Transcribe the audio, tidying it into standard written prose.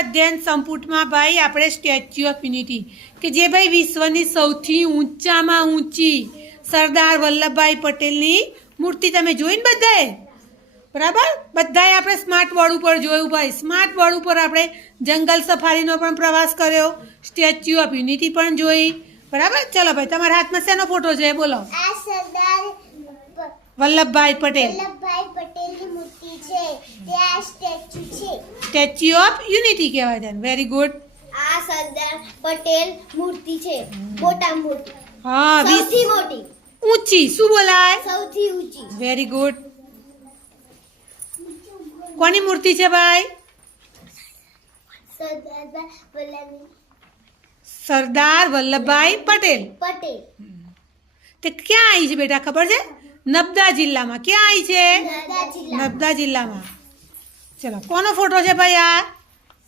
અધ્યયન સંપુટમાં ભાઈ આપણે સ્ટેચ્યુ ઓફ યુનિટી કે જે ભાઈ વિશ્વની સૌથી ઊંચામાં ઊંચી સરદાર વલ્લભભાઈ પટેલની મૂર્તિ તમે જોઈને બધાએ બરાબર બધાએ આપણે સ્માર્ટ બોર્ડ ઉપર જોયું ભાઈ સ્માર્ટ બોર્ડ ઉપર આપણે જંગલ સફારીનો પણ પ્રવાસ કર્યો સ્ટેચ્યુ ઓફ યુનિટી પણ જોઈ બરાબર ચલો ભાઈ તમારા હાથમાં શેનો ફોટો છે બોલો આ સરદાર વલ્લભભાઈ પટેલ પટેલની મૂર્તિ છે તે આ સ્ટેચ્યુ છે સ્ટેચ્યુ ઓફ યુનિટી કહેવાય છે વેરી ગુડ આ સરદાર પટેલ મૂર્તિ છે મોટા મોટી હા સૌથી મોટી ઊંચી શું બોલાય સૌથી ઊંચી વેરી ગુડ કોની મૂર્તિ છે ભાઈ સરદાર વલ્લભભાઈ પટેલ પટેલ તે ક્યાં આવી છે બેટા ખબર છે નર્મદા જિલ્લામાં ક્યાં આવી છે નર્મદા જિલ્લા નર્મદા જિલ્લામાં ચલો કોનો ફોટો છે ભાઈ આ